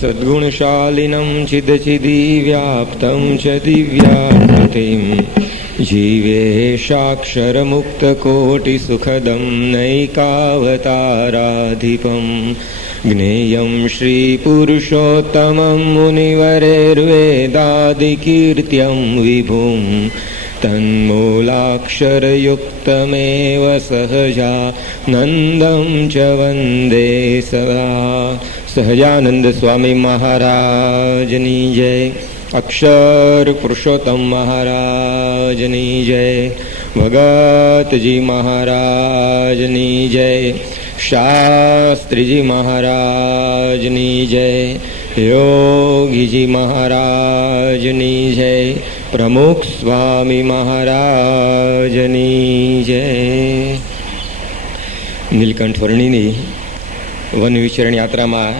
સદ્ગુણશાલિનમ ચિદચિદીવ્યાપ્તમ ચ દિવ્યાકૃતિમ જીવેશાક્ષરમુક્તકોટિસુખદમ નૈકાવતારાધિપમ જ્ઞેયં શ્રીપુરુષોત્તમં મુનિવરેર્વેદાદિકીર્ત્યં વિભું તન્મૂલાક્ષરયુક્તમેવ સહજાનંદં ચ વંદે સદા. સહજાનંદ સ્વામી મહારાજની જય. અક્ષર પુરુષોત્તમ મહારાજની જય. ભગતજી મહારાજની જય. શાસ્ત્રીજી મહારાજની જય. યોગીજી મહારાજની જય. પ્રમુખ સ્વામી મહારાજની જય. નીલકંઠ વર્ણિની વન વિચરણ યાત્રામાં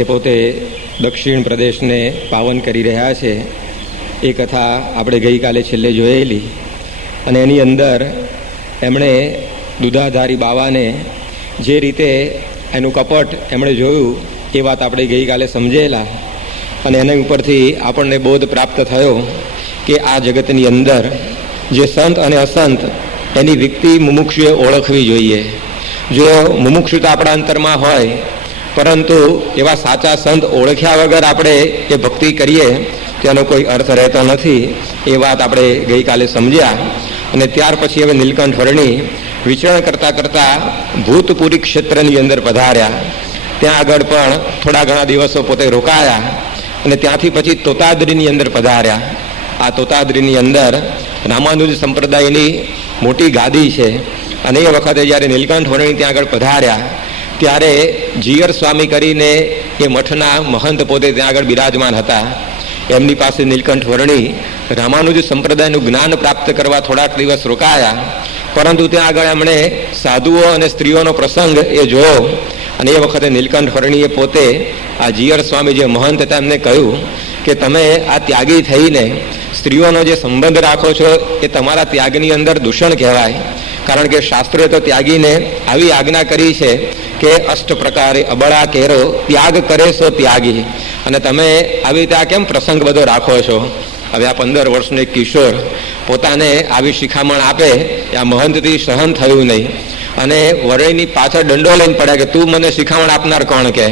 એ પોતે દક્ષિણ પ્રદેશને પાવન કરી રહ્યા છે. એ કથા આપણે ગઈકાલે છેલ્લે જોયેલી, અને એની અંદર એમણે દુધાધારી બાવાને જે રીતે એનું કપટ એમણે જોયું એ વાત આપણે ગઈકાલે સમજેલા, અને એના ઉપરથી આપણને બોધ પ્રાપ્ત થયો કે આ જગતની અંદર જે સંત અને અસંત એની વ્યક્તિ મુમુક્ષુએ ઓળખવી જોઈએ. જો મુમુક્ષુતા આપણા અંતરમાં હોય, પરંતુ એવા સાચા સંત ઓળખ્યા વગર આપણે એ ભક્તિ કરીએ તેનો કોઈ અર્થ રહેતો નથી. એ વાત આપણે ગઈકાલે સમજ્યા. અને ત્યાર પછી હવે નીલકંઠ વર્ણી વિચરણ કરતાં કરતાં ભૂતપુરી ક્ષેત્રની અંદર પધાર્યા. ત્યાં આગળ પણ થોડા ઘણા દિવસો પોતે રોકાયા, અને ત્યાંથી પછી તોતાદ્રીની અંદર પધાર્યા. આ તોતાદ્રીની અંદર રામાનુજ સંપ્રદાયની મોટી ગાદી છે, અને એ વખતે જ્યારે નીલકંઠ વર્ણી ત્યાં આગળ પધાર્યા ત્યારે જીયર સ્વામી કરીને એ મઠના મહંત પોતે ત્યાં આગળ બિરાજમાન હતા. એમની પાસે નીલકંઠ વર્ણી રામાનુજ સંપ્રદાયનું જ્ઞાન પ્રાપ્ત કરવા થોડાક દિવસ રોકાયા, પરંતુ ત્યાં આગળ એમણે સાધુઓ અને સ્ત્રીઓનો પ્રસંગ એ જોયો. અને એ વખતે નીલકંઠ વર્ણીએ પોતે આ જીયર સ્વામી જે મહંત હતા એમને કહ્યું કે તમે આ ત્યાગી થઈને સ્ત્રીઓનો જે સંબંધ રાખો છો એ તમારા ત્યાગની અંદર દૂષણ કહેવાય. કારણ કે શાસ્ત્રોએ તો ત્યાગીને આવી આજ્ઞા કરી છે કે અષ્ટ પ્રકારે અબળા કેરો ત્યાગ કરે સો ત્યાગી, અને તમે આવી રીતે આ કેમ પ્રસંગ બધો રાખો છો? હવે આ 15 વર્ષનો એક કિશોર પોતાને આવી શિખામણ આપે એ આ મહંતથી સહન થયું નહીં, અને વર્ણીની પાછળ દંડો લઈને પડ્યા કે તું મને શિખામણ આપનાર કોણ કે,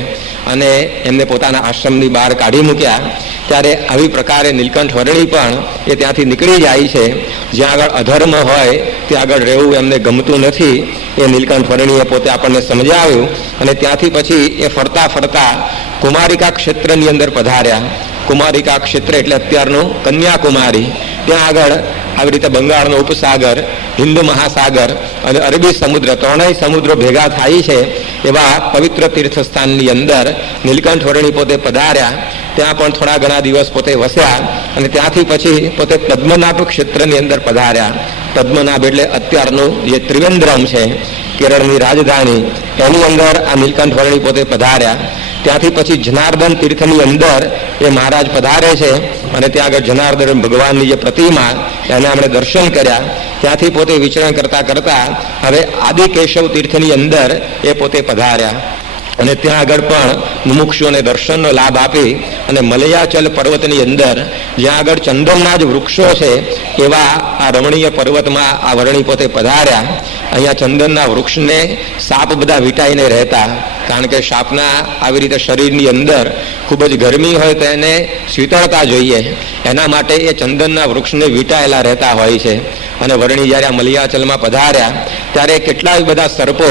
અને એમને પોતાના આશ્રમની બહાર કાઢી મૂક્યા. ત્યારે આવી પ્રકારે નીલકંઠ વર્ણી પણ એ ત્યાંથી નીકળી જાય છે. જ્યાં આગળ અધર્મ હોય ત્યાં આગળ રહેવું એમને ગમતું નથી. એ નીલકંઠ વર્ણીએ પોતે આપણને સમજાવ્યું, અને ત્યાંથી પછી એ ફરતા ફરતા કુમારિકા ક્ષેત્રની અંદર પધાર્યા. કુમારિકા ક્ષેત્ર એટલે અત્યારનું કન્યાકુમારી. ત્યાં આગળ આવી રીતે બંગાળનો ઉપસાગર, હિન્દ મહાસાગર અને અરબી સમુદ્ર, ત્રણેય સમુદ્રો ભેગા થાય છે એવા પવિત્ર તીર્થસ્થાનની અંદર નીલકંઠ વર્ણી પોતે પધાર્યા. ત્યાં પણ થોડા ઘણા દિવસ પોતે વસ્યા, અને ત્યાંથી પછી પોતે પદ્મનાભ ક્ષેત્રની અંદર પધાર્યા. પદ્મનાભ એટલે અત્યારનું જે ત્રિવેન્દ્રમ છે, કેરળની રાજધાની, એની અંદર આ નીલકંઠ વર્ણી પોતે પધાર્યા. ત્યાંથી પછી જનાર્દન તીર્થની અંદર એ મહારાજ પધારે છે, અને ત્યાં આગળ જનાર્દન ભગવાનની જે પ્રતિમા એને આપણે દર્શન કર્યા. ત્યાંથી પોતે વિચરણ કરતા કરતા હવે આદિકેશવ તીર્થની અંદર એ પોતે પધાર્યા, અને ત્યાં આગળ પણ મુમુક્ષુઓને દર્શનનો લાભ આપી. અને મલયાચલ પર્વતની અંદર જ્યાં આગળ ચંદનના જ વૃક્ષો છે એવા આ રમણીય પર્વતમાં આ વર્ણી પોતે પધાર્યા. અહીંયા ચંદનના વૃક્ષને સાપ બધા વીંટાઈને રહેતા, કારણ કે સાપના આવી રીતે શરીરની અંદર ખૂબ જ ગરમી હોય તો એને શીતળતા જોઈએ, એના માટે એ ચંદનના વૃક્ષને વીંટાયેલા રહેતા હોય છે. અને વર્ણી જ્યારે આ મલયાચલમાં પધાર્યા ત્યારે કેટલાય બધા સર્પો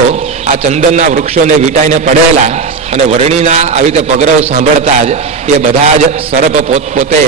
આ ચંદનના વૃક્ષોને વીંટાઈને પડેલા, અને વર્ણીના આવી રીતે પગરવ સાંભળતા જ એ બધા જ સર્પ પોતે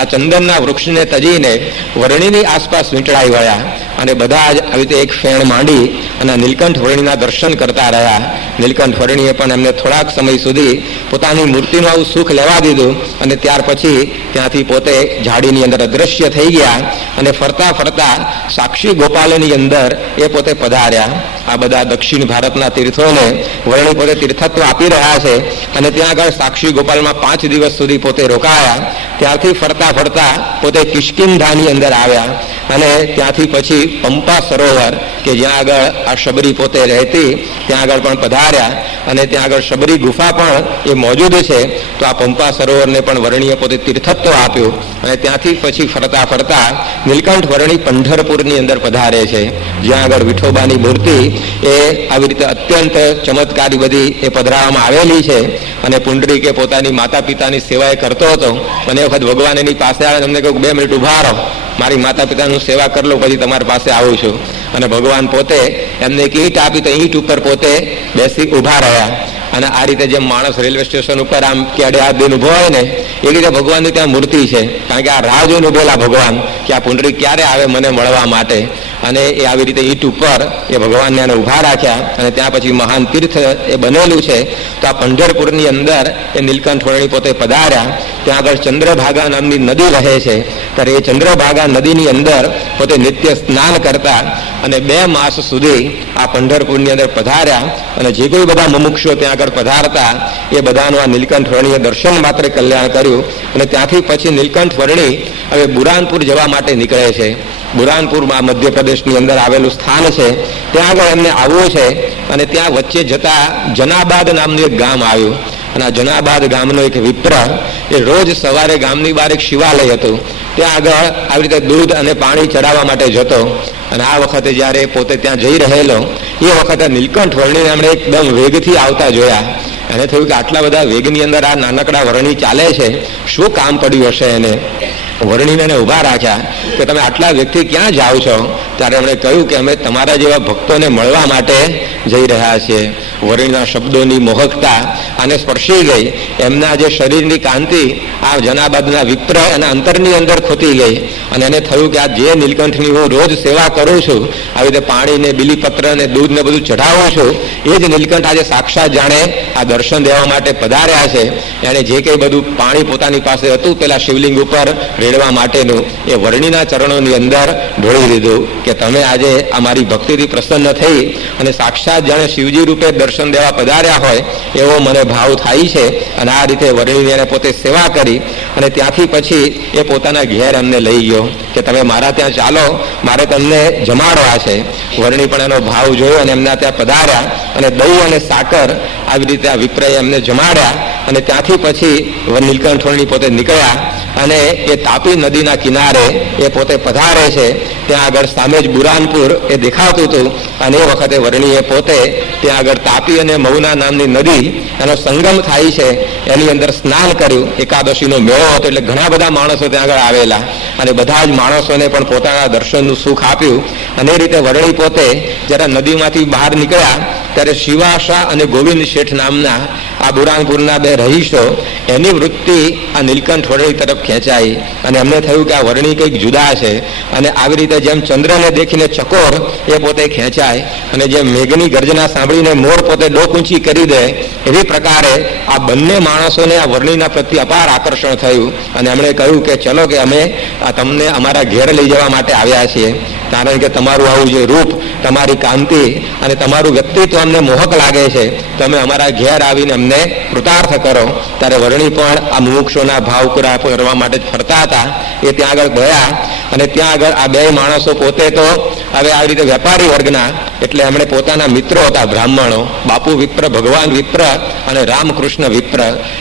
આ ચંદનના વૃક્ષને તજીને વર્ણીની આસપાસ વીંટળાઈ વળ્યા, અને બધા જ આવી રીતે એક ફેણ માંડી અને નીલકંઠ વર્ણીના દર્શન કરતા રહ્યા. નીલકંઠ વર્ણીએ પણ એમને થોડાક સમય સુધી પોતાની મૂર્તિનું આવું સુખ લેવા દીધું, અને ત્યાર પછી ત્યાંથી પોતે ઝાડીની અંદર અદૃશ્ય થઈ ગયા, અને ફરતા ફરતા સાક્ષી ગોપાલની અંદર એ પોતે પધાર્યા. આ બધા દક્ષિણ ભારતના તીર્થોને વર્ણી પોતે તીર્થત્વ આપી રહ્યા છે, અને ત્યાં આગળ સાક્ષી ગોપાલમાં 5 દિવસ સુધી પોતે રોકાયા. ત્યારથી ફરતા ફરતા પોતે કિષ્કિંધાની અંદર આવ્યા, અને ત્યાંથી પછી પંપા સરોવર કે જ્યાં આગળ આ શબરી પોતે રહેતી ત્યાં આગળ પણ પધાર્યા અને ત્યાં આગળ શબરી ગુફા પણ એ મોજૂદ છે. તો આ પંપા સરોવરને પણ વર્ણીએ પોતે તીર્થત્વ આપ્યું અને ત્યાંથી પછી ફરતા ફરતા નીલકંઠ વર્ણી પંઢરપુરની અંદર પધારે છે, જ્યાં આગળ વિઠોબાની મૂર્તિ એ આવી રીતે અત્યંત ચમત્કારી બધી એ પધરાવવામાં આવેલી છે. અને પુંડરીકે પોતાની માતા પિતાની સેવા એ કરતો હતો. અને વખત ભગવાન એની પાસે આવે તમને કહ્યું 2 મિનિટ ઉભા રહો, મારી માતા પિતાનું સેવા કરી લો, પછી તમારી પાસે આવું છું. અને ભગવાન પોતે એમને એક ઈંટ આપી તો ઈંટ ઉપર પોતે બેસી ઊભા રહ્યા. અને આ રીતે જેમ માણસ રેલવે સ્ટેશન ઉપર આમ કેડે હાથ દઈને ઊભો હોય ને એ રીતે ભગવાનની ત્યાં મૂર્તિ છે. કારણ કે આ રાહ જોઈને ઉભેલા ભગવાન કે આ પુંડરી ક્યારે આવે મને મળવા માટે. અને એ આવી રીતે ઈંટ ઉપર એ ભગવાનને એને ઊભા રાખ્યા અને ત્યાં પછી મહાન તીર્થ એ બનેલું છે. તો આ પંઢરપુરની અંદર એ નીલકંઠ વર્ણી પોતે પધાર્યા. ત્યાં આગળ ચંદ્રભાગા નામની નદી રહે છે. ત્યારે એ ચંદ્રભાગા નદીની અંદર પોતે નિત્ય સ્નાન કરતા અને 2 માસ સુધી આ પંઢરપુરની અંદર પધાર્યા. અને જે કોઈ બધા મુમુક્ષો ત્યાં આગળ પધારતા એ બધાનું આ નીલકંઠ વર્ણીએ દર્શન માત્ર કલ્યાણ કર્યું. અને ત્યાંથી પછી નીલકંઠ વર્ણી હવે બુરાનપુર જવા માટે નીકળે છે. બુરાનપુરમાં મધ્યપ્રદેશની અંદર આવેલું સ્થાન છે, ત્યાં આગળ એમને આવવું છે. અને ત્યાં વચ્ચે જતા જનાબાદ નામનું એક ગામ આવ્યું. અને આ જનાબાદ ગામનો એક વિપ્ર એ રોજ સવારે ગામની બહાર એક શિવાલય હતું, ત્યાં આગળ આવી રીતે દૂધ અને પાણી ચડાવવા માટે જતો. અને આ વખતે જ્યારે પોતે ત્યાં જઈ રહેલો એ વખતે નીલકંઠ વર્ણીને એમણે એકદમ વેગથી આવતા જોયા. એને થયું કે આટલા બધા વેગની અંદર આ નાનકડા વર્ણી ચાલે છે, શું કામ પડ્યું હશે એને. વર્ણીને એને ઊભા રાખ્યા કે તમે આટલા વેગથી ક્યાં જાઓ છો. ત્યારે એમણે કહ્યું કે અમે તમારા જેવા ભક્તોને મળવા માટે જઈ રહ્યા છીએ. વર્ણીના શબ્દોની મોહકતા આને સ્પર્શી ગઈ. એમના જે શરીરની કાંતિ આ જનાબાદના વિપ્ર અને અંતરની અંદર ખોતી ગઈ. અને એને થયું કે આ જે નીલકંઠની હું રોજ સેવા કરું છું, આવી રીતે પાણીને બીલીપત્ર ને દૂધ ને બધું ચઢાવું છું, એ જ નીલકંઠ આજે સાક્ષાત જાણે આ દર્શન દેવા માટે પધાર્યા છે. એણે જે કંઈ બધું પાણી પોતાની પાસે હતું પેલા શિવલિંગ ઉપર રેડવા માટેનું એ વર્ણીના ચરણોની અંદર ઢોળી દીધું કે તમે આજે અમારી ભક્તિથી પ્રસન્ન થઈ અને સાક્ષાત જાણે શિવજી રૂપે દર્શન દેવા પધાર્યા હોય એવો મને ભાવ થાય છે. અને આ રીતે વર્ણીને એને પોતે સેવા કરી અને ત્યાંથી પછી એ પોતાના ઘેર એમને લઈ ગયો કે તમે મારા ત્યાં ચાલો, મારે તમને જમાડવા છે. વર્ણી પણ એનો ભાવ જોયો અને એમના ત્યાં પધાર્યા અને દહીં અને સાકર આવી રીતે આ વિપ્રએ એમને જમાડ્યા. અને ત્યાંથી પછી નીલકંઠ વર્ણી પોતે નીકળ્યા અને એ તાપી નદીના કિનારે એ પોતે પધારે છે. ત્યાં આગળ સામે જ બુરાનપુર એ દેખાતું હતું. અને એ વખતે વર્ણીએ પોતે ત્યાં આગળ તાપી અને મૌના નામની નદી એનો સંગમ થાય છે એની અંદર સ્નાન કર્યું. એકાદશીનો મેળો હતો એટલે ઘણા બધા માણસો ત્યાં આગળ આવેલા અને બધા જ માણસોને પણ પોતાના દર્શનનું સુખ આપ્યું. અને એ રીતે વર્ણી પોતે જ્યારે નદીમાંથી બહાર નીકળ્યા ત્યારે શિવાશા અને ગોવિંદ શેઠ નામના આ બુરાનપુરના 2 રહીશો એની વૃત્તિ આ નીલકંઠ વર્ણી તરફ ખેંચાઈ. અને એમને થયું કે આ વર્ણી કંઈક જુદા છે. અને આવી રીતે જેમ ચંદ્રને દેખીને ચકોર એ પોતે ખેંચાય અને જેમ મેઘની ગર્જના સાંભળીને મોર પોતે ડોક ઊંચી કરી દે એવી પ્રકારે આ બંને માણસોને આ વર્ણીના પ્રત્યે અપાર આકર્ષણ થયું. અને એમણે કહ્યું કે ચલો કે અમે તમને અમારા ઘેર લઈ જવા માટે આવ્યા છીએ, કારણ કે તમારું આવું જે રૂપ, તમારી કાંતિ અને તમારું વ્યક્તિત્વ અમને મોહક લાગે છે. તમે અમારા ઘેર આવીને અમને કૃતાર્થ કરો. ત્યારે વર્ણી પણ આ મુમુક્ષોના ભાવ પૂરા કરવા માટે ફરતા હતા. એ ત્યાં આગળ ગયા અને ત્યાં આગળ આ 2 માણસો પોતે તો હવે આવી રીતે વેપારી વર્ગના એટલે એમણે પોતાના મિત્રો હતા બ્રાહ્મણો, બાપુ વિપ્ર, ભગવાન વિપ્ર અને રામકૃષ્ણ વિપ્ર,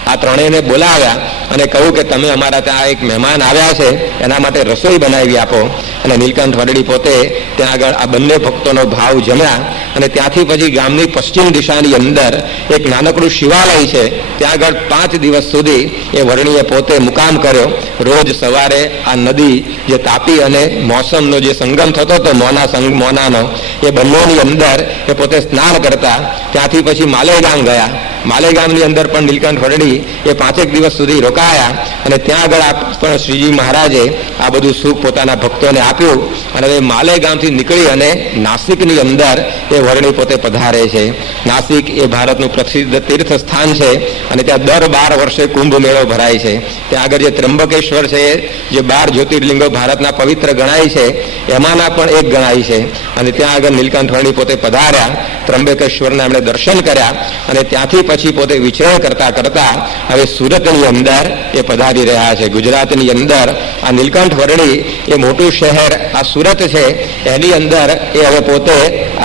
આ ત્રણેયને બોલાવ્યા અને કહ્યું કે તમે અમારા ત્યાં એક મહેમાન આવ્યા છે, એના માટે રસોઈ બનાવી આપો. અને નીલકંઠ વર્ણી પોતે ત્યાં આગળ આ બંને ભક્તોનો ભાવ જમ્યા. અને ત્યાંથી પછી ગામની પશ્ચિમ દિશાની અંદર એક નાનકડું શિવાલય છે, ત્યાં આગળ 5 દિવસ સુધી એ વર્ણીએ પોતે મુકામ કર્યો. રોજ સવારે આ નદી જે તાપી અને મોસમનો જે સંગમ થતો હતો મોનાનો એ બંનેની અંદર એ પોતે સ્નાન કરતા. ત્યાંથી પછી માલેગામ ગયા. માલેગામની અંદર પણ નીલકંઠ વર્ણી એ 5 દિવસ સુધી રોકાયા અને ત્યાં આગળ પણ શ્રીજી મહારાજે આ બધું સુખ પોતાના ભક્તોને આપ્યું. અને હવે માલેગામથી નીકળી અને નાસિકની અંદર એ વર્ણી પોતે પધારે છે. નાસિક એ ભારતનું પ્રસિદ્ધ તીર્થ સ્થાન છે અને ત્યાં દર 12 વર્ષે કુંભ મેળો ભરાય છે. ત્યાં આગળ જે ત્રંબકેશ્વર છે જે 12 જ્યોતિર્લિંગો ભારતના પવિત્ર ગણાય છે એમાંના પણ એક ગણાય છે. અને ત્યાં આગળ નીલકંઠ વર્ણી પોતે પધાર્યા, ત્રંબકેશ્વરના એમણે દર્શન કર્યા અને ત્યાંથી પછી પોતે વિચરણ કરતા કરતા હવે સુરતની અંદર એ પધારી રહ્યા છે. ગુજરાતની અંદર આ નીલકંઠ વર્ણી એ મોટું શહેર આ સુરત છે, એની અંદર એ હવે પોતે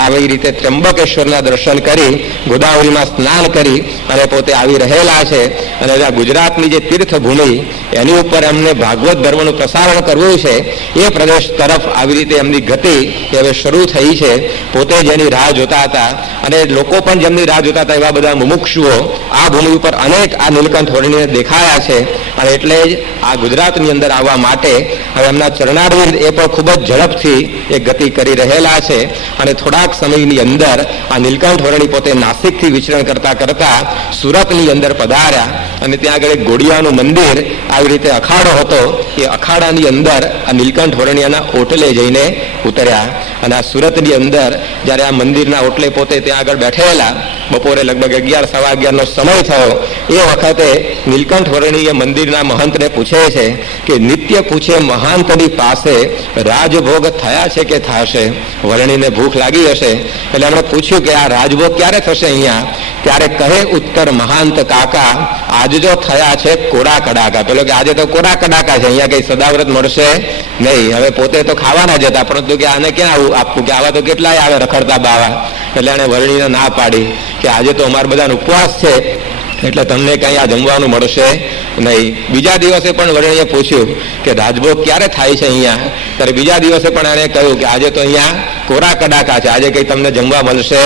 આવી રીતે ત્ર્યંબકેશ્વરના દર્શન કરી ગોદાવરીમાં સ્નાન કરી અને પોતે આવી રહેલા છે. અને આ ગુજરાતની જે તીર્થભૂમિ એની ઉપર એમને ભાગવત ધર્મનું પ્રસારણ કરવું છે, એ પ્રદેશ તરફ આવી રીતે એમની ગતિ એ હવે શરૂ થઈ છે. પોતે જેની રાહ જોતા હતા અને લોકો પણ જેમની રાહ જોતા હતા એવા બધા મુમુક્ષુઓ આ ભૂમિ ઉપર અનેક આ નીલકંઠ વર્ણીને દેખાયા છે. અને એટલે જ આ ગુજરાતની અંદર આવવા માટે હવે એમના ચરણારવિંદ એ પણ ખૂબ જ ઝડપથી એ ગતિ કરી રહેલા છે. અને થોડાક સમયની અંદર આ નીલકંઠ વર્ણી પોતે નાસિકથી વિચરણ કરતા કરતા સુરતની અંદર પધાર્યા. અને ત્યાં આગળ એક ગોડિયાનું મંદિર આવી રીતે અખાડો હતો, એ અખાડાની અંદર આ નીલકંઠ વર્ણિયાના ઓટલે જઈને ઉતર્યા. અને આ સુરતની અંદર જ્યારે આ મંદિરના ઓટલે પોતે ત્યાં આગળ બેઠેલા, બપોરે લગભગ 11-11:15 સમય થયો, એ વખતે નીલકંઠ વર્ણીય મંદિરના મહંતને પૂછે છે કે નિત્ય પૂછે મહાંતની પાસે રાજભોગ થયા છે કે થશે? વર્ણીને ભૂખ લાગી હશે એટલે એમણે પૂછ્યું કે આ રાજભોગ ક્યારે થશે અહીંયા? ત્યારે કહે ઉત્તર મહાંત કાકા, આજ જો થયા છે કોરા કડાકા. પેલો કે આજે તો કોરા કડાકા છે, અહીંયા કઈ સદાવ્રત મળશે નહીં. હવે પોતે તો ખાવાના જ હતા, પરંતુ કે આને ક્યાં આવું આપવું, કે આવા તો કેટલાય આવે રખડતા બાવા. એટલે એને વર્ણીને ના પાડી કે આજે તો અમારા બધાનો ઉપવાસ છે, એટલે તમને કઈ આ જમવાનું મળશે નહીં. બીજા દિવસે પણ વર્ણીએ પૂછ્યું કે રાજભોગ ક્યારે થાય છે અહીંયા? ત્યારે બીજા દિવસે પણ એણે કહ્યું કે આજે તો અહીંયા કોરા કડાકા છે, આજે કઈ તમને જમવા મળશે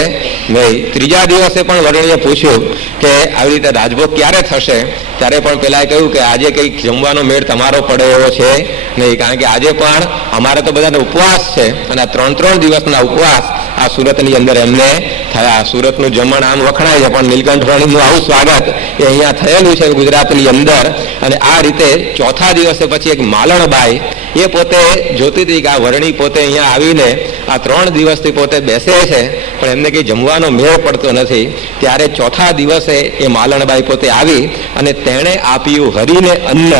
નહીં. ત્રીજા દિવસે પણ વર્ણીએ પૂછ્યું કે આવી રીતે રાજભોગ ક્યારે થશે? ત્યારે પણ પેલાએ કહ્યું કે આજે કંઈક જમવાનો મેળ તમારો પડે એવો છે નહીં, કારણ કે આજે પણ અમારે તો બધાનો ઉપવાસ છે. અને આ 3 દિવસના ઉપવાસ આ સુરતની અંદર એમને થયા. સુરતનું જમણ આમ વખણાય છે, પણ નીલકંઠ વર્ણીનું આવું સ્વાગત એ અહીંયા થયેલું છે ગુજરાતની અંદર. અને આ રીતે ચોથા દિવસે પછી એક માલણબાઈ એ પોતે જોતી હતી કે આ વર્ણી પોતે અહીંયા આવીને આ 3 દિવસથી પોતે બેસે છે, પણ એમને કંઈ જમવાનો મેળ પડતો નથી. ત્યારે ચોથા દિવસે એ માલણબાઈ પોતે આવી અને તેણે આપ્યું હરીને અન્ન,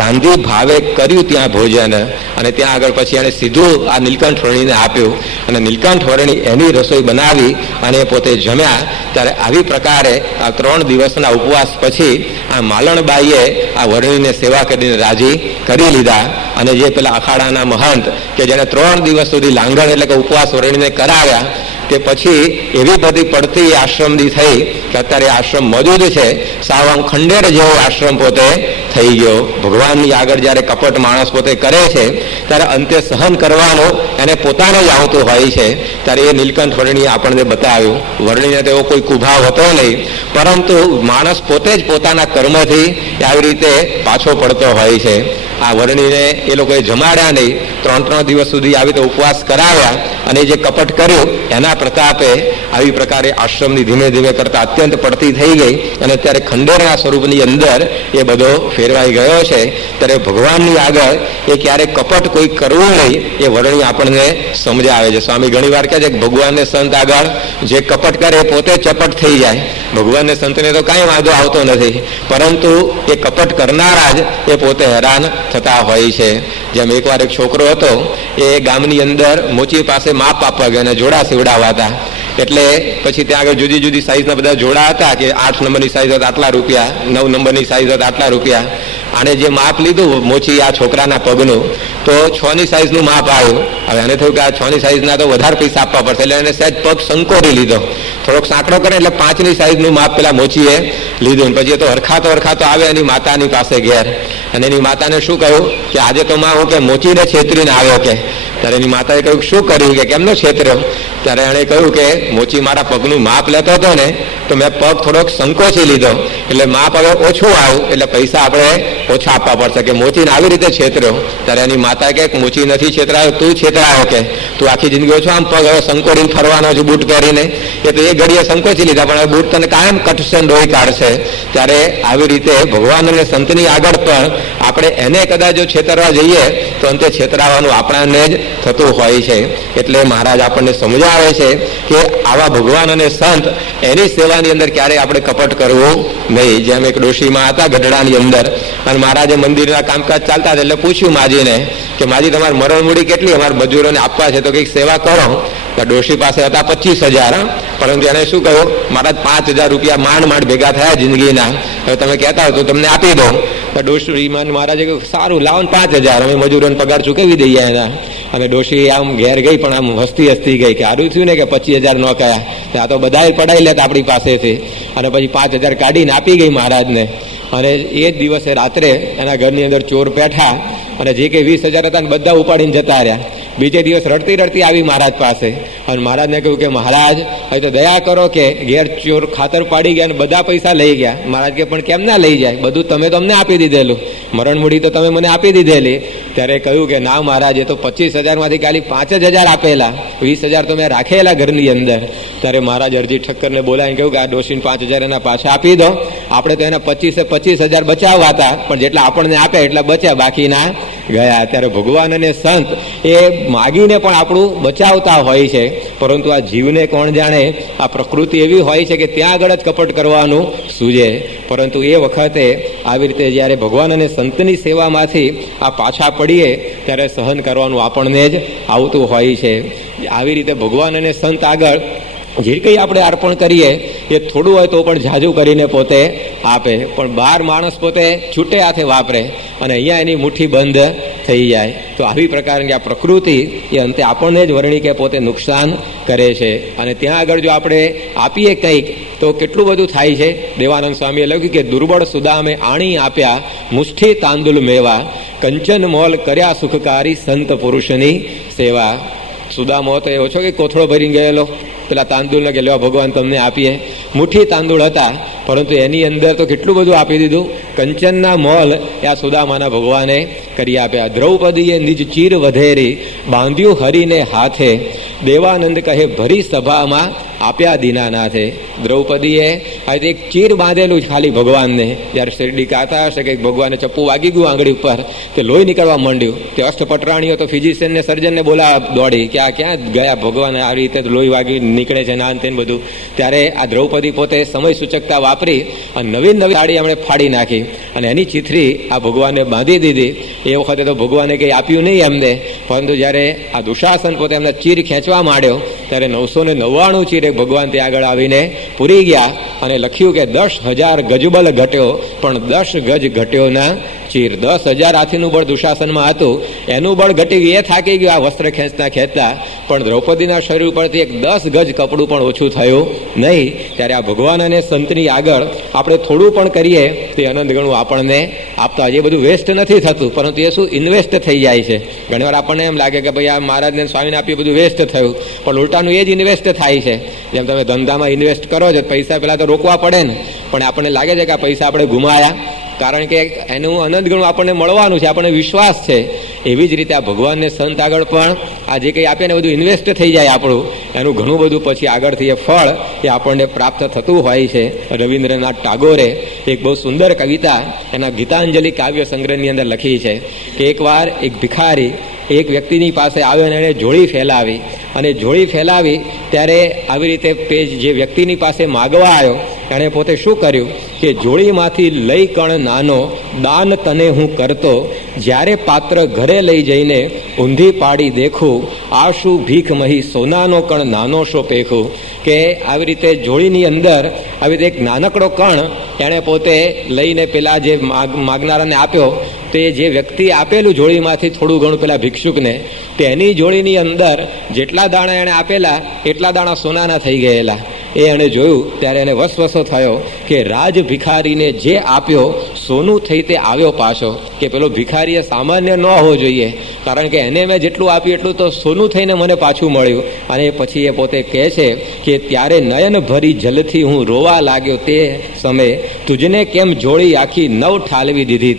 રાંધી ભાવે કર્યું ત્યાં ભોજન. અને ત્યાં આગળ પછી એણે સીધું આ નીલકંઠ વર્ણીને આપ્યું અને નીલકંઠ વર્ણી એની રસોઈ બનાવી અને પોતે જમ્યા. ત્યારે આવી પ્રકારે આ 3 દિવસના ઉપવાસ પછી આ માલણબાઈએ આ વર્ણીને સેવા કરીને રાજી કરી લીધા. અને જે પેલા અખાડાના મહંત કે જેને 3 દિવસ સુધી લાંગણ એટલે કે ઉપવાસ વર્ણીને કરાવ્યા, તે પછી એવી બધી પડતી આશ્રમની થઈ કે અત્યારે આશ્રમ મોજૂદ છે. સાવ આમ ખંડેર જેવો આશ્રમ પોતે થઈ ગયો. ભગવાનની આગળ જ્યારે કપટ માણસ પોતે કરે છે ત્યારે અંતે સહન કરવાનો એને પોતાને જ આવતું હોય છે. ત્યારે એ નીલકંઠ વર્ણીએ આપણને બતાવ્યું. વર્ણીને તેવો કોઈ કુભાવ હતો નહીં, પરંતુ માણસ પોતે જ પોતાના કર્મથી આવી રીતે પાછો પડતો હોય છે. આ વર્ણીને એ લોકોએ જમાડ્યા નહીં, 3 દિવસ સુધી આવી રીતે ઉપવાસ કરાવ્યા અને જે કપટ કર્યું એના પ્રતાપે આવી પ્રકારે આશ્રમની ધીમે ધીમે કરતા અત્યંત પડતી થઈ ગઈ અને ત્યારે ખંડેરના સ્વરૂપની અંદર એ બધો ફેરવાઈ ગયો છે. ત્યારે ભગવાનની આગળ એ ક્યારેક કપટ કોઈ કરવું નહીં એ વર્ણી આપણને સમજાવે છે. સ્વામી ઘણી વાર કહે છે કે ભગવાનને સંત આગળ જે કપટ કરે એ પોતે ચપટ થઈ જાય. ભગવાનને સંતને તો કાંઈ વાંધો આવતો નથી, પરંતુ એ કપટ કરનારા જ એ પોતે હેરાન થતા હોય છે. જેમ એકવાર એક છોકરો હતો, એ ગામની અંદર મોચી પાસે માપ આપવા ગયા અને જોડા સીવડાવવા હતા. એટલે પછી ત્યાં આગળ જુદી જુદી સાઈઝના બધા જોડા હતા કે 8 નંબરની સાઈઝ હતા આટલા રૂપિયા, 9 નંબરની સાઈઝ હતા આટલા રૂપિયા. આને જે માપ લીધું મોચી આ છોકરાના પગનું, તો 6ની સાઈઝનું માપ આવ્યું. હવે એને થયું કે આ 6ની સાઈઝના તો વધારે પૈસા આપવા પડશે, એટલે એને સહેજ પગ સંકોરી લીધો. થોડોક સાંકડો કરે એટલે 5ની સાઈઝનું માપ પેલા મોચીએ લીધું. પછી એ તો હરખાતો આવે એની માતાની પાસે ઘેર, અને એની માતાને શું કહ્યું કે આજે તો માં હું કે મોચીને છેતરીને આવ્યો કે. ત્યારે એની માતાએ કહ્યું શું કર્યું, કે કેમનો છેતર્યો? ત્યારે એણે કહ્યું કે મોચી મારા પગનું માપ લેતો હતો ને, તો મેં પગ થોડોક સંકોચી લીધો, એટલે માપ હવે ઓછું આવ્યું, એટલે પૈસા આપણે ઓછા આપવા પડશે, કે મોચીને આવી રીતે છેતર્યો. ત્યારે એની માતા કે મોચી નથી છેતરાયો, તું છેતરાયો, કે તું આખી જિંદગી ઓછો આમ પગ હવે સંકોડીને ફરવાનો છે બૂટ પહેરીને. એ તો એ ઘડીએ સંકોચી લીધા, પણ હવે બૂટ તને કાયમ કટશે ડોઈ કાઢશે. ત્યારે આવી રીતે ભગવાન અને સંતની આગળ પણ આપણે એને કદાચ જો છેતરવા જઈએ તો અંતે છેતરાવાનું આપણાને જ થતું હોય છે. એટલે મહારાજ આપણને સમજાવે છે કે આવા ભગવાન અને સંત એની સેવાની અંદર ક્યારેય આપણે કપટ કરવું નહીં. જેમ એક ડોશીમાં હતા ગઢડાની અંદર, અને મહારાજે મંદિરના કામકાજ ચાલતા હતા એટલે પૂછ્યું માજીને કે માજી તમારે મરણ મૂડી કેટલી અમારા મજૂરોને આપવા છે, તો કંઈક સેવા કરો. ડોશી પાસે હતા 25,000, પરંતુ એને શું કહ્યું, મહારાજ 5,000 રૂપિયા માંડ ભેગા થયા જિંદગીના, હવે તમે કહેતા હો તો તમને આપી દો. તો ડોશી મહારાજે કહ્યું સારું લાવો ને 5,000, અમે મજૂરોને પગાર ચૂકવી દઈએ એના. અને ડોશી આમ ઘેર ગઈ, પણ આમ હસતી ગઈ કે સારું થયું ને કે 25,000 ન કયા, આ તો બધા પડાઈ લેતા આપણી પાસેથી. અને પછી 5,000 કાઢીને આપી ગઈ મહારાજને. અને એ જ દિવસે રાત્રે એના ઘરની અંદર ચોર બેઠા અને જે કંઈ 20,000 હતા ને બધા ઉપાડીને જતા રહ્યા. બીજે દિવસ રડતી આવી મહારાજ પાસે અને મહારાજને કહ્યું કે મહારાજ હવે તો દયા કરો કે ઘેર ચોર ખાતર પાડી ગયા અને બધા પૈસા લઈ ગયા. મહારાજ કે પણ કેમ ના લઈ જાય, બધું તમે તમને આપી દીધેલું, મરણ મૂડી તો તમે મને આપી દીધેલી. ત્યારે કહ્યું કે ના મહારાજ, એ તો 25,000માંથી ખાલી 5,000 આપેલા, 20,000 તો મેં રાખેલા ઘરની અંદર. ત્યારે મહારાજ અરજી ઠક્કરને બોલાવીને કહ્યું કે આ ડોશીને 5,000 એના પાછા આપી દો, આપણે તો એના 25,000 બચાવવા હતા, પણ જેટલા આપણને આપે એટલા બચ્યા, બાકીના ગયા. ત્યારે ભગવાન અને સંત એ માગીને પણ આપણું બચાવતા હોય છે, પરંતુ આ જીવને કોણ જાણે, આ પ્રકૃતિ એવી હોય છે કે ત્યાં આગળ જ કપટ કરવાનું સૂજે. પરંતુ એ વખતે આવી રીતે જ્યારે ભગવાન અને સંતની સેવામાંથી આ પાછા પડીએ ત્યારે સહન કરવાનું આપણને જ આવતું હોય છે. આવી રીતે ભગવાન અને સંત આગળ જે કંઈ આપણે અર્પણ કરીએ એ થોડું હોય તો પણ ઝાઝું કરીને પોતે આપે, પણ બહાર માણસ પોતે છૂટે હાથે વાપરે અને અહીંયા એની મુઠ્ઠી બંધ થઈ જાય. તો આવી પ્રકારની આ પ્રકૃતિ એ અંતે આપણને જ વરણી કે પોતે નુકસાન કરે છે. અને ત્યાં આગળ જો આપણે આપીએ કંઈક તો કેટલું બધું થાય છે. દેવાનંદ સ્વામીએ લખ્યું કે દુર્બળ સુદામે આણી આપ્યા, મુઠ્ઠી તાંદુલ મેવા, કંચન મોલ કર્યા સુખકારી, સંત પુરુષની સેવા. સુદામો તો એવો છો કે કોથળો ભરીને ગયેલો પેલા તાંદુળને કે લેવા ભગવાન તમને આપીએ, મુઠ્ઠી તાંદુળ હતા, પરંતુ એની અંદર તો કેટલું બધું આપી દીધું. કંચનના મોલ એ આ સુદામાના ભગવાને કરી આપ્યા. દ્રૌપદીએ નિજ ચીર વધેરી, બાંધ્યું હરીને હાથે, દેવાનંદ કહે ભરી સભામાં આપ્યા દીનાનાથે. દ્રૌપદીએ આજે એક ચીર બાંધેલું જ ખાલી ભગવાનને, જ્યારે શેરડી કાતા હશે કે ભગવાનને ચપ્પુ વાગી ગયું આંગળી ઉપર, તે લોહી નીકળવા માંડ્યું. તે અષ્ટપટરાણીઓ તો ફિઝિશિયનને સર્જનને બોલાવા દોડી કે આ ક્યાં ગયા ભગવાન, આવી રીતે લોહી વાગી નીકળે છે નાન તેને બધું. ત્યારે આ દ્રૌપદી પોતે સમય સૂચકતા વાપરી અને નવી સાડી એમણે ફાડી નાખી અને એની ચીથરી આ ભગવાનને બાંધી દીધી. એ વખતે તો ભગવાને કંઈ આપ્યું નહીં એમને, પરંતુ જ્યારે આ દુશાસન પોતે એમને ચીર ખેંચવા માંડ્યો ત્યારે 999 ચીર ભગવાન ત્યાં આગળ આવીને પૂરી ગયા અને લખ્યું કે 10,000 ગજબલ ઘટ્યો, પણ 10 ગજ ઘટ્યો ના ચીર. 10,000 હાથીનું બળ દુશાસનમાં હતું, એનું બળ ઘટી ગયું, એ થાકી ગયું આ વસ્ત્ર ખેંચતા, પણ દ્રૌપદીના શરીર પરથી એક 10 ગજ કપડું પણ ઓછું થયું નહીં. ત્યારે આ ભગવાન અને સંતની આગળ આપણે થોડું પણ કરીએ તો અનંત ગણું આપણને આપતા. એ બધું વેસ્ટ નથી થતું, પરંતુ એ શું ઇન્વેસ્ટ થઈ જાય છે. ઘણીવાર આપણને એમ લાગે કે ભાઈ આ મહારાજને સ્વામીને આપ્યું બધું વેસ્ટ થયું, પણ ઉલટાનું એ જ ઇન્વેસ્ટ થાય છે. જેમ તમે ધંધામાં ઇન્વેસ્ટ કરો છો, પૈસા પહેલાં તો રોકવા પડે ને, પણ આપણને લાગે છે કે આ પૈસા આપણે ગુમાયા, કારણ કે એનું અનંત ગણું આપણને મળવાનું છે, આપણને વિશ્વાસ છે. એવી જ રીતે આ ભગવાનને સંત આગળ પણ આ જે કંઈ આપે ને બધું ઇન્વેસ્ટ થઈ જાય આપણું, એનું ઘણું બધું પછી આગળથી એ ફળ એ આપણને પ્રાપ્ત થતું હોય છે. રવિન્દ્રનાથ ટાગોરે એક બહુ સુંદર કવિતા એના ગીતાંજલિ કાવ્ય સંગ્રહની અંદર લખી છે કે એકવાર એક ભિખારી એક વ્યક્તિની પાસે આવ્યો અને એણે જોડી ફેલાવી, અને જોડી ફેલાવી ત્યારે આવી રીતે પેજ જે વ્યક્તિની પાસે માગવા આવ્યો એણે પોતે શું કર્યું કે જોડીમાંથી લઈ કણ નાનો દાન તને હું કરતો, જ્યારે પાત્ર ઘરે લઈ જઈને ઊંધી પાડી દેખું, આ શું ભીખ મહી સોનાનો કણ નાનો શો પેખું. કે આવી રીતે જોડીની અંદર આવી રીતે એક નાનકડો કણ એણે પોતે લઈને પેલા જે માગનારાને આપ્યો. તો એ જે વ્યક્તિ આપેલું જોડીમાંથી થોડું ઘણું પેલા ભિક્ષુકને, તો એની જોડીની અંદર જેટલા દાણા એણે આપેલા એટલા દાણા સોનાના થઈ ગયેલા. એ એણે જોયું ત્યારે એને વસવસો થયો કે રાજ ભિખારીને જે આપ્યો સોનું થઈ તે આવ્યો પાછો. કે પેલો ભિખારી સામાન્ય ન હોવો જોઈએ, કારણ કે એને મેં જેટલું આપ્યું એટલું તો સોનું થઈને મને પાછું મળ્યું. અને પછી એ પોતે કહે છે કે ત્યારે નયન ભરી જલથી હું રોવા લાગ્યો તે સમયે, તુજને કેમ જોડી આખી નવ ઠાલવી દીધી.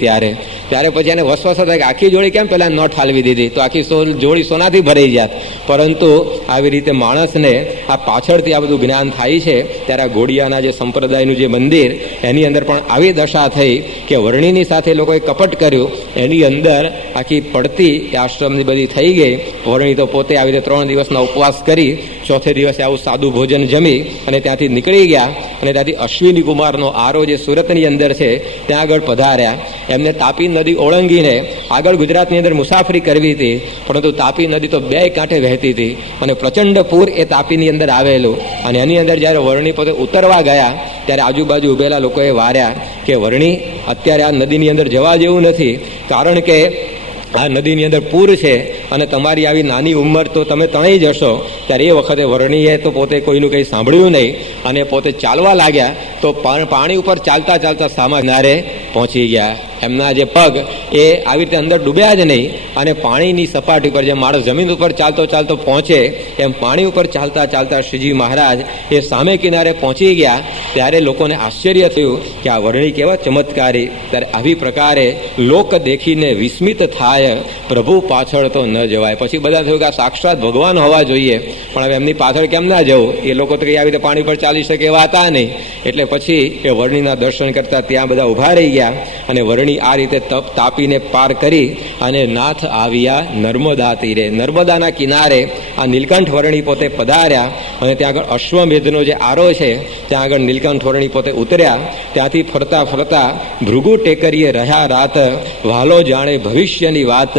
ત્યારે પછી એને વસવસો થાય કે આખી જોડી કેમ પહેલાં ન ઠાલવી દીધી, તો આખી જોડી સોનાથી ભરાઈ જાત. પરંતુ આવી રીતે માણસને આ પાછળથી આ બધું જ્ઞાન થાય છે. ત્યારે આ ઘોડિયાના જે સંપ્રદાયનું જે મંદિર એની અંદર પણ આવી દશા થઈ કે વર્ણીની સાથે લોકોએ કપટ કર્યું, એની અંદર આખી પડતી આશ્રમની બધી થઈ ગઈ. વર્ણી તો પોતે આવી રીતે 3 દિવસના ઉપવાસ કરી ચોથે દિવસે આવું સાદું ભોજન જમી અને ત્યાંથી નીકળી ગયા. અને ત્યાંથી અશ્વિની કુમારનો આરો જે સુરતની અંદર છે ત્યાં આગળ પધાર્યા. એમને તાપી નદી ઓળંગીને આગળ ગુજરાતની અંદર મુસાફરી કરવી હતી, પરંતુ તાપી નદી તો 2 કાંઠે વહેતી હતી અને પ્રચંડ પૂર એ તાપીની અંદર આવેલું. અને એની અંદર જ્યારે વર્ણી પોતે ઉતરવા ગયા ત્યારે આજુબાજુ ઉભેલા લોકોએ વાર્યા કે વર્ણી અત્યારે આ નદીની અંદર જવા જેવું નથી, કારણ કે આ નદીની અંદર પૂર છે અને તમારી આવી નાની ઉંમર તો તમે તણાઈ જશો. ત્યારે એ વખતે વર્ણીએ તો પોતે કોઈનું કંઈ સાંભળ્યું નહીં અને પોતે ચાલવા લાગ્યા. તો પાણી ઉપર ચાલતા ચાલતા સામા કિનારે પહોંચી ગયા. એમના જે પગ એ આવી રીતે અંદર ડૂબ્યા જ નહીં અને પાણીની સપાટી પર, જેમ માણસ જમીન ઉપર ચાલતો ચાલતો પહોંચે એમ પાણી ઉપર ચાલતા ચાલતા શ્રીજી મહારાજ એ સામે કિનારે પહોંચી ગયા. ત્યારે લોકોને આશ્ચર્ય થયું કે આ વર્ણી કેવા ચમત્કારી. ત્યારે આવી પ્રકારે લોક દેખીને વિસ્મિત થાય, પ્રભુ પાછળ તો ન જવાય. પછી બધા થયું કે આ સાક્ષાત ભગવાન હોવા જોઈએ, પણ હવે એમની પાછળ કેમ ના જવું? એ લોકો તો કંઈ આવી રીતે પાણી પર ચાલી શકે એવા હતા નહીં. એટલે પછી એ વર્ણીના દર્શન કરતા ત્યાં બધા ઊભા રહી ગયા અને વર્ણી આ રીતે તાપીને પાર કરી અને નાથ આવ્યા નર્મદા તીરે. નર્મદાના કિનારે આ નીલકંઠ વર્ણી પોતે પધાર્યા અને ત્યાં આગળ અશ્વમેધનો જે આરો છે ત્યાં આગળ નીલકંઠ વર્ણી પોતે ઉતર્યા. ત્યાંથી ફરતા ફરતા ભૃગુ ટેકરીએ રહ્યા રાત, વાલો જાણે ભવિષ્યની વાત,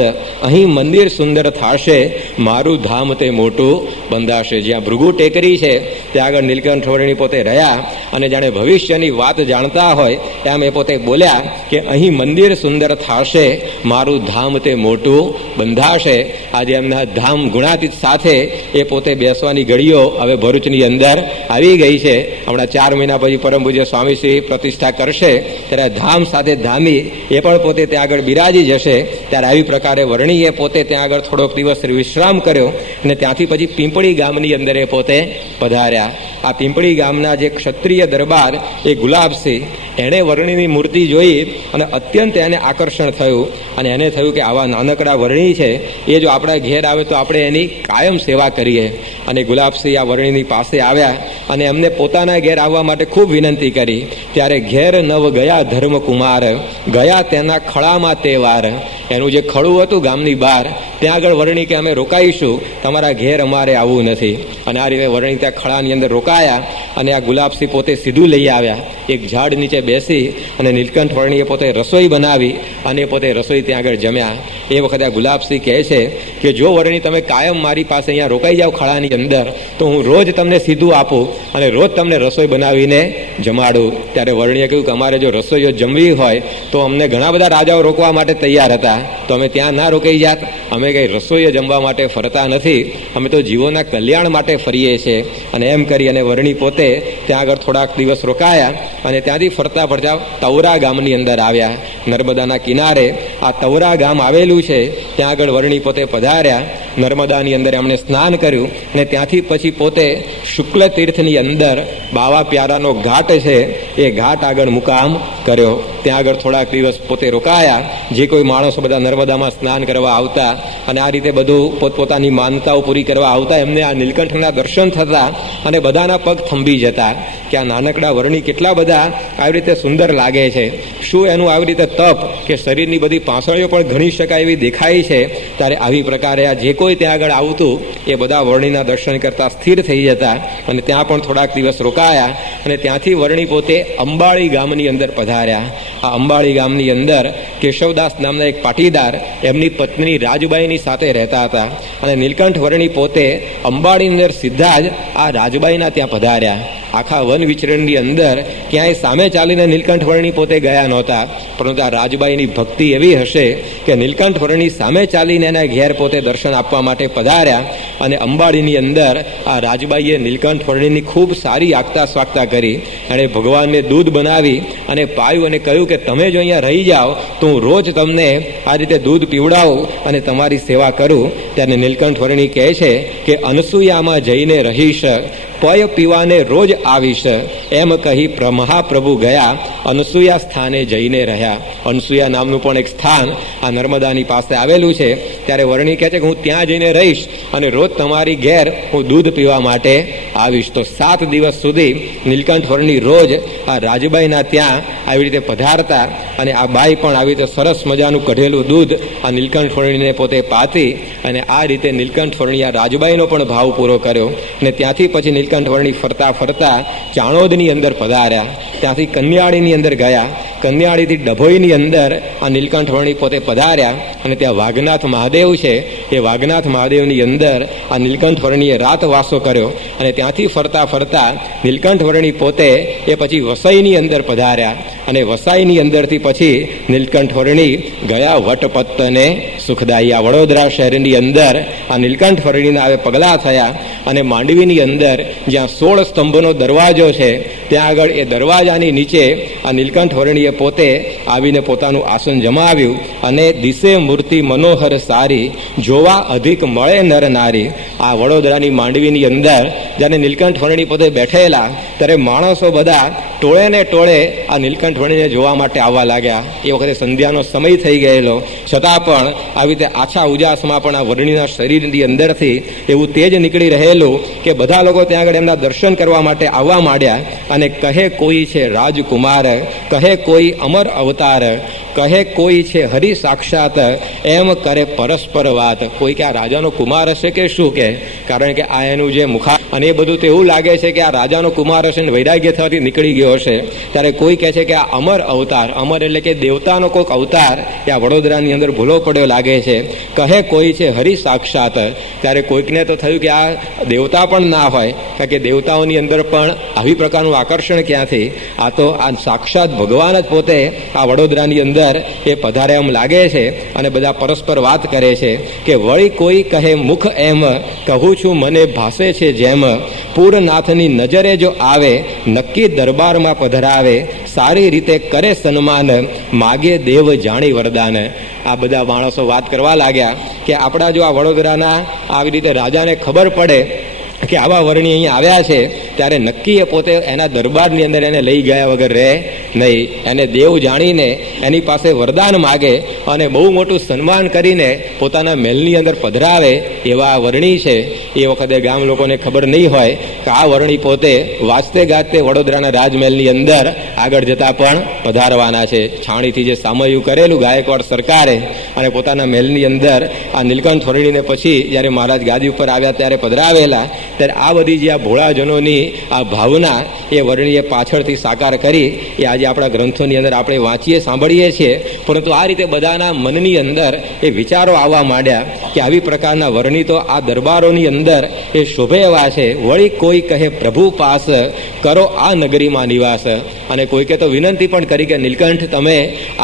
અહીં મંદિર સુંદર થાશે, મારું ધામ તે મોટું બંધાશે. જ્યાં ભૃગુ ટેકરી છે ત્યાં આગળ નીલકંઠ વર્ણી પોતે રહ્યા અને જાણે ભવિષ્યની વાત જાણતા હોય એમ એ પોતે બોલ્યા કે અહીં મંદિર સુંદર થાશે, મારું ધામ તે મોટું બંધાશે. આજે એમના ધામ ગુણાતીત સાથે એ પોતે બેસવાની ઘડીઓ હવે ભરૂચની અંદર આવી ગઈ છે. હમણાં 4 મહિના પછી પરમ પૂજ્ય સ્વામીશ્રી પ્રતિષ્ઠા કરશે ત્યારે ધામ સાથે ધામી એ પણ પોતે ત્યાં આગળ બિરાજી જશે. ત્યારે આવી પ્રકારે વર્ણીએ પોતે ત્યાં આગળ થોડોક દિવસ વિશ્રામ કર્યો અને ત્યાંથી પછી પીંપળી ગામની અંદર એ પોતે પધાર્યા. આ પીંપળી ગામના જે ક્ષત્રિય દરબાર એ ગુલાબસિંહ, એણે વર્ણીની મૂર્તિ જોઈ અને અત્યંત એને આકર્ષણ થયું અને એને થયું કે આવા નાનકડા વર્ણી છે એ જો આપણા ઘેર આવે તો આપણે એની કાયમ સેવા કરીએ. અને ગુલાબસિંહ આ વર્ણીની પાસે આવ્યા અને એમને પોતાના ઘેર આવવા માટે ખૂબ વિનંતી કરી. ત્યારે ઘેર નવ ગયા ધર્મકુમાર, ગયા તેના ખળામાં તે વાર. એનું જે ખળું હતું ગામની બહાર, ત્યાં આગળ વર્ણી કે અમે રોકાઈશું, તમારા ઘેર અમારે આવવું નથી. અને આ રીતે વર્ણી ત્યાં ખળાની અંદર રોકાયા અને આ ગુલાબસિંહ પોતે સીધું લઈ આવ્યા. એક ઝાડ નીચે બેસી અને નીલકંઠ વર્ણીએ પોતે રસોઈ બનાવી અને પોતે રસોઈ ત્યાં આગળ જમ્યા. એ વખતે આ ગુલાબસિંહ કહે છે કે જો વર્ણી તમે કાયમ મારી પાસે અહીંયા રોકાઈ જાઓ ખળાની અંદર, તો હું રોજ તમને સીધું આપું અને રોજ તમને રસોઈ બનાવીને જમાડું. ત્યારે વર્ણીએ કહ્યું કે અમારે જો રસોઈઓ જમવી હોય તો અમને ઘણા બધા રાજાઓ રોકવા માટે તૈયાર હતા, તો અમે ત્યાં ના રોકાઈ જાત. અમે કંઈ રસોઈઓ જમવા માટે ફરતા નથી, અમે તો જીવોના કલ્યાણ માટે ફરીએ છીએ. અને એમ કરી અને વર્ણી પોતે ત્યાં આગળ થોડાક દિવસ રોકાયા અને ત્યાંથી ફરતા ફરતા તવરા ગામની અંદર આવ્યા. નર્મદાના કિનારે આ તવરા ગામ આવેલું છે, ત્યાં આગળ વર્ણી પોતે પધાર્યા. નર્મદાની અંદર એમણે સ્નાન કર્યું અને ત્યાંથી પછી પોતે શુક્લ તીર્થની અંદર બાવા પ્યારાનો ઘાટ છે એ ઘાટ આગળ મુકામ કર્યો. ત્યાં આગળ થોડાક દિવસ પોતે રોકાયા. જે કોઈ માણસો બધા નર્મદામાં સ્નાન કરવા આવતા અને આ રીતે બધું પોતપોતાની માનતાઓ પૂરી કરવા આવતા, એમને આ નીલકંઠના દર્શન થતા અને બધાના પગ થંભી જતા કે આ નાનકડા વર્ણી કેટલા બધા આવી રીતે સુંદર લાગે છે. શું એનું આવી રીતે તપ કે શરીરની બધી પાસળીઓ પણ ગણી શકાય એવી દેખાય છે. ત્યારે આવી પ્રકારે આ જે કોઈ ત્યાં આગળ આવતું એ બધા વર્ણીના દર્શન કરતા સ્થિર થઈ જતા અને ત્યાં પણ થોડાક દિવસ રોકાયા અને ત્યાંથી વર્ણી પોતે અંબાળી ગામની અંદર પધાર્યા. આ અંબાળી ગામની અંદર કેશવદાસ નામના એક પાટીદાર એમની પત્ની રાજબાઈની સાથે રહેતા હતા અને નીલકંઠ વર્ણી પોતે અંબાળીની અંદર સીધા જ આ રાજબાઈના ત્યાં પધાર્યા. આખા વન વિચરણની અંદર ક્યાંય સામે ચાલીને નીલકંઠ વર્ણી પોતે ગયા નહોતા, પરંતુ આ રાજબાઈની ભક્તિ એવી હશે કે નીલકંઠ વર્ણી સામે ચાલીને એના ઘેર પોતે દર્શન આપવા માટે પધાર્યા. અને અંબાડીની અંદર આ રાજબાઈએ નીલકંઠ વર્ણીની ખૂબ સારી આગતા સ્વાગતા કરી. એણે ભગવાનને દૂધ બનાવી અને પાયું અને કહ્યું કે તમે જો અહીંયા રહી જાઓ તો હું રોજ તમને આ રીતે દૂધ પીવડાવું અને તમારી સેવા કરું. ત્યારે નીલકંઠ વર્ણી કહે છે કે અનસુયામાં જઈને રહીશ, પય પીવાને રોજ આવીશ, એમ કહી મહાપ્રભુ ગયા, અનસુયા સ્થાને જઈને રહ્યા. અનસુયા નામનું પણ એક સ્થાન આ નર્મદાની પાસે આવેલું છે. ત્યારે વર્ણી કહે છે કે હું ત્યાં જઈને રહીશ અને રોજ તમારી ઘેર હું દૂધ પીવા માટે આવીશ. તો 7 દિવસ સુધી નીલકંઠ વર્ણી રોજ આ રાજબાઈના ત્યાં આવી રીતે પધારતા અને આ બાઈ પણ આવી રીતે સરસ મજાનું કઢેલું દૂધ આ નીલકંઠ વર્ણીને પોતે પાતી અને આ રીતે નીલકંઠ વર્ણી આ રાજબાઈનો પણ ભાવ પૂરો કર્યો. અને ત્યાંથી પછી નીલકંઠ વર્ણી ફરતા ફરતા ચાણોદની અંદર પધાર્યા, ત્યાંથી કન્યાળીની અંદર ગયા, કન્યાળીથી ડભોઈની અંદર આ નીલકંઠ વર્ણી પોતે પધાર્યા અને ત્યાં વાઘનાથ મહાદેવ છે, એ વાઘનાથ મહાદેવની અંદર આ નીલકંઠ વર્ણીએ રાતવાસો કર્યો અને ત્યાંથી ફરતા ફરતા નીલકંઠ વર્ણી પોતે એ પછી વસઈની અંદર પધાર્યા અને વસાઈની અંદરથી પછી નીલકંઠ વર્ણી ગયા વટપત્તને સુખદાયી. આ વડોદરા શહેરની અંદર આ નીલકંઠ વર્ણીના હવે પગલાં થયા અને માંડવીની અંદર જ્યાં 16 સ્તંભનો દરવાજો છે ત્યાં આગળ એ દરવાજાની નીચે આ નીલકંઠ વર્ણીએ પોતે આવીને પોતાનું આસન જમાવ્યું અને દિશે મૂર્તિ મનોહર સારી, જોવા અધિક મળે નર નારી. આ વડોદરાની માંડવીની અંદર જ્યારે નીલકંઠ વર્ણી પોતે બેઠેલા ત્યારે માણસો બધા ટોળે ને ટોળે આ નીલકંઠ વર્ણીને જોવા માટે આવવા લાગ્યા. એ વખતે સંધ્યાનો સમય થઈ ગયેલો છતાં પણ આવી રીતે આછા ઉજાસમાં પણ આ વર્ણીના શરીરની અંદરથી એવું તેજ નીકળી રહેલું કે બધા લોકો ત્યાં આગળ એમના દર્શન કરવા માટે આવવા માંડ્યા અને કહે કોઈ છે રાજકુમાર, કહે કોઈ અમર અવતાર, કહે કોઈ છે હરિ સાક્ષાત, એમ કરે પરસ્પર વાત. કોઈ કે આ રાજાનો કુમાર હશે કે શું કે, કારણ કે આ એનું જે મુખા અને એ બધું તો એવું લાગે છે કે આ રાજાનો કુમાર હશે ને વૈરાગ્ય થવાથી નીકળી ગયો હશે. ત્યારે કોઈ કહે છે કે આ અમર અવતાર, અમર એટલે કે દેવતાનો કોઈક અવતાર એ આ વડોદરાની અંદર ભૂલો પડ્યો લાગે છે. કહે કોઈ છે હરિ સાક્ષાત, ત્યારે કોઈકને તો થયું કે આ દેવતા પણ ના હોય, કારણ કે દેવતાઓની અંદર પણ આવી પ્રકારનું આકર્ષણ ક્યાંથી, આ તો આ સાક્ષાત ભગવાન જ પોતે આ વડોદરાની અંદર એ પધારે એમ લાગે છે. અને બધા પરસ્પર વાત કરે છે કે વળી કોઈ કહે મુખ એમ, કહું છું મને ભાસે છે જેમ, પૂરનાથની નજરે જો આવે, નક્કી દરબારમાં પધરાવે, સારી રીતે કરે સન્માન, માગે દેવ જાણી વરદાન. આ બધા માણસો વાત કરવા લાગ્યા કે આપણા જો આ વડોદરાના આવી રીતે રાજાને ખબર પડે કે આવા વર્ણી અહીંયા આવ્યા છે ત્યારે નક્કી એ પોતે એના દરબારની અંદર એને લઈ ગયા વગર રહે નહીં. એને દેવ જાણીને એની પાસે વરદાન માગે અને બહુ મોટું સન્માન કરીને પોતાના મહેલની અંદર પધરાવે એવા વર્ણી છે. એ વખતે ગામ લોકોને ખબર નહીં હોય કે આ વર્ણી પોતે વાજતે ગાજતે વડોદરાના રાજમહેલની અંદર આગળ જતા પણ પધારવાના છે. છાણીથી જે સામયું કરેલું ગાયકવાડ સરકારે અને પોતાના મહેલની અંદર આ નીલકંઠ વર્ણીને પછી જ્યારે મહારાજ ગાદી ઉપર આવ્યા ત્યારે પધરાવેલા, ત્યારે આ બધી જે આ ભોળાજનોની આ ભાવના એ વર્ણીએ પાછળથી સાકાર કરી એ આજે આપણા ગ્રંથોની અંદર આપણે વાંચીએ સાંભળીએ છીએ. પરંતુ આ રીતે બધાના મનની અંદર એ વિચારો આવવા માંડ્યા કે આવી પ્રકારના વર્ણી તો આ દરબારોની અંદર એ શોભે એવા છે. વળી કોઈ કહે પ્રભુ પાસ, કરો આ નગરીમાં નિવાસ. અને કોઈકે તો વિનંતી પણ કરી કે નીલકંઠ તમે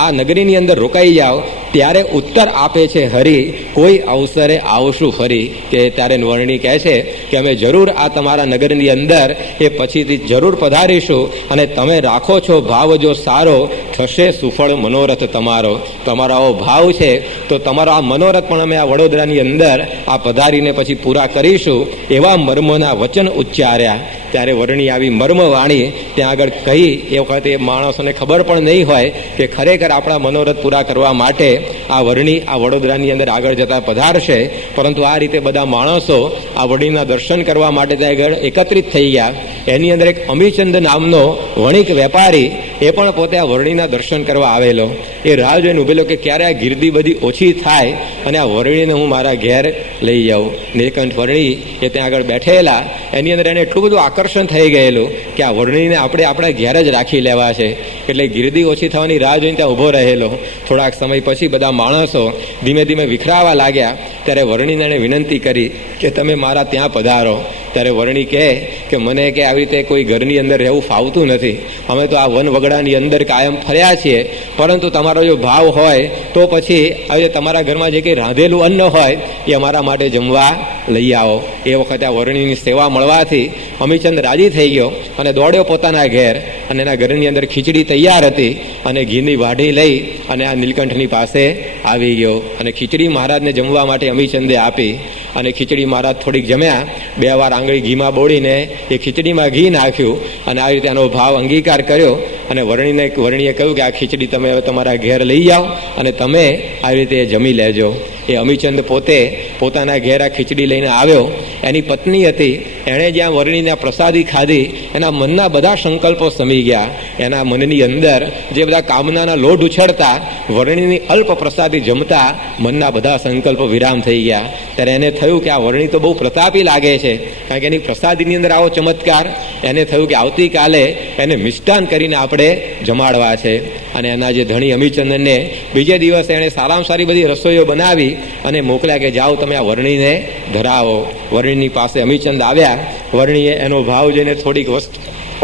આ નગરીની અંદર રોકાઈ જાઓ. ત્યારે ઉત્તર આપે છે હરિ, કોઈ અવસરે આવશું ફરી. કે ત્યારે વર્ણી કહે છે કે અમે જરૂર આ તમારા નગરની અંદર એ પછીથી જરૂર પધારીશું અને તમે રાખો છો ભાવ જો સારો, થશે સુફળ મનોરથ તમારો. તમારો આવો ભાવ છે તો તમારો આ મનોરથ પણ અમે આ વડોદરાની અંદર આ પધારીને પછી પૂરા કરીશું. એવા મર્મના વચન ઉચ્ચાર્યા. ત્યારે વર્ણી આવી મર્મવાણી ત્યાં આગળ કહી. એ વખતે માણસોને ખબર પણ નહીં હોય કે ખરેખર આપણા મનોરથ પૂરા કરવા માટે આ વર્ણી આ વડોદરાની અંદર આગળ જતા પધારશે. પરંતુ આ રીતે બધા માણસો આ વર્ણીના દર્શન કરવા માટે ત્યાં આગળ એકત્રિત થઈ ગયા. એની અંદર એક અમીચંદ નામનો વણિક વેપારી એ પણ પોતે આ વર્ણીના દર્શન કરવા આવેલો. એ રાહ જોઈને ઉભેલો કે ક્યારે આ ગીર્દી બધી ઓછી થાય અને આ વર્ણીને હું મારા ઘેર લઈ જાઉં. નીલકંઠ વર્ણી એ ત્યાં આગળ બેઠેલા. એની અંદર એને એટલું બધું આકર્ષણ થઈ ગયેલું કે આ વર્ણીને આપણે આપણા ઘેર જ રાખી લેવા છે. એટલે ગીર્દી ઓછી થવાની રાહ જોઈને ત્યાં ઊભો રહેલો. થોડાક સમય પછી બધા માણસો ધીમે ધીમે વિખરાવા લાગ્યા. ત્યારે વર્ણીને એણે વિનંતી કરી કે તમે મારા ત્યાં પધારો. ત્યારે વર્ણી કહે કે મને કે આવી રીતે કોઈ ઘરની અંદર રહેવું ફાવતું નથી. અમે તો આ વન વગડાની અંદર કાયમ ફર્યા છીએ. પરંતુ તમારો જો ભાવ હોય તો પછી હવે તમારા ઘરમાં જે કંઈ રાંધેલું અન્ન હોય એ અમારા માટે જમવા લઈ આવો. એ વખતે આ વર્ણીની સેવા મળવાથી અમીચંદ રાજી થઈ ગયો અને દોડ્યો પોતાના ઘેર. અને એના ઘરની અંદર ખીચડી તૈયાર હતી અને ઘીની વાઢી લઈ અને આ નીલકંઠની પાસે આવી ગયો. અને ખીચડી મહારાજને જમવા માટે અમીચંદે આપી. અને ખીચડી મહારાજ થોડીક જમ્યા. 2 વાર આંગળી ઘીમાં બોળીને એ ખીચડીમાં ઘી નાખ્યું અને આવી રીતે એનો ભાવ અંગીકાર કર્યો. અને વર્ણીએ કહ્યું કે આ ખીચડી તમે હવે તમારા ઘેર લઈ જાઓ અને તમે આવી રીતે જમી લેજો. એ અમીચંદ પોતે પોતાના ઘેર આ ખીચડી લઈને આવ્યો. એની પત્ની હતી એણે જ્યાં વર્ણિના પ્રસાદી ખાધી એના મનના બધા સંકલ્પો સમી ગયા. એના મનની અંદર જે બધા કામનાના લોઢ ઉછળતા વર્ણિની અલ્પ પ્રસાદી જમતા મનના બધા સંકલ્પો વિરામ થઈ ગયા. ત્યારે એને થયું કે આ વર્ણિ તો બહુ પ્રતાપી લાગે છે, કારણ કે એની પ્રસાદીની અંદર આવો ચમત્કાર. એને થયું કે આવતીકાલે એને મિષ્ટાન કરીને આપણે જમાડવા છે. અને એના જે ધણી અમીચંદનને બીજે દિવસે એણે સારામાં સારી બધી રસોઈઓ બનાવી અને મોકલ્યા કે જાઓ તમે આ વર્ણિને ધરાવો. વર્ણિની પાસે અમીચંદ આવ્યા. વર્ણિએ એનો ભાવ જોઈને થોડીક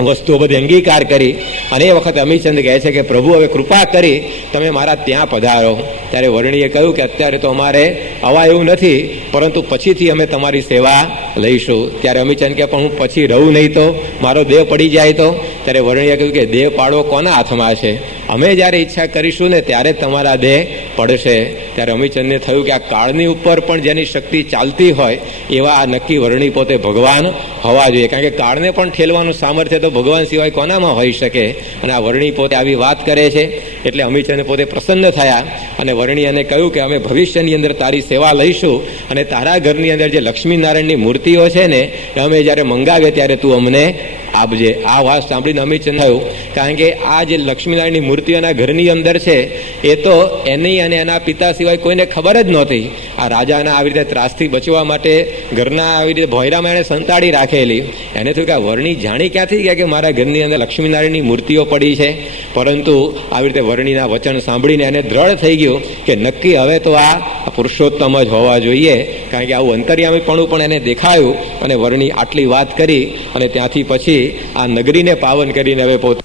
વસ્તુઓ બધી અંગીકાર કરી અને એ વખતે અમીચંદ કહે છે કે પ્રભુ હવે કૃપા કરી તમે મારા ત્યાં પધારો. ત્યારે વર્ણિએ કહ્યું કે અત્યારે તો અમારે અવા એવું નથી, પરંતુ પછીથી અમે તમારી સેવા લઈશું. ત્યારે અમીચંદ કહે પણ હું પછી રહું નહીં તો, મારો દેહ પડી જાય તો? ત્યારે વર્ણિએ કહ્યું કે દેહ પાડવો કોના હાથમાં છે? અમે જ્યારે ઈચ્છા કરીશું ને ત્યારે તમારા દેહ પડશે. ત્યારે અમીચંદને થયું કે આ કાળની ઉપર પણ જેની શક્તિ ચાલતી હોય એવા આ નક્કી વર્ણિ પોતે ભગવાન હોવા જોઈએ, કારણ કે કાળને પણ ઠેલવાનું સામર્થ્ય તો ભગવાન સિવાય કોનામાં હોઈ શકે. અને આ વર્ણિ પોતે આવી વાત કરે છે એટલે અમીચંદ પોતે પ્રસન્ન થયા અને વર્ણિ એને કહ્યું કે અમે ભવિષ્યની અંદર તારી સેવા લઈશું અને તારા ઘરની અંદર જે લક્ષ્મીનારાયણની મૂર્તિઓ છે ને એ અમે જ્યારે મંગાવીએ ત્યારે તું અમને આપજે. આ વાત સાંભળીને અમીચંદ થયું, કારણ કે આ જે લક્ષ્મીનારાયણની મૂર્તિઓના ઘરની અંદર છે એ તો એની અને એના પિતા સિવાય કોઈને ખબર જ નહોતી. આ રાજાના આવી રીતે ત્રાસથી બચવા માટે ઘરના આવી રીતે ભોયરામાં એણે સંતાડી રાખેલી. એને થયું કે આ વર્ણિ જાણી ક્યાંથી ગયા કે મારા ઘરની અંદર લક્ષ્મીનારાયણની મૂર્તિઓ પડી છે? પરંતુ આવી રીતે વર્ણિના વચન સાંભળીને એને દ્રઢ થઈ ગયું કે નક્કી હવે તો આ પુરુષોત્તમ જ હોવા જોઈએ, કારણ કે આવું અંતર્યામીપણું પણ એને દેખાયું. અને વર્ણિ આટલી વાત કરી અને ત્યાંથી પછી આ નગરીને પાવન કરીને હવે પોતે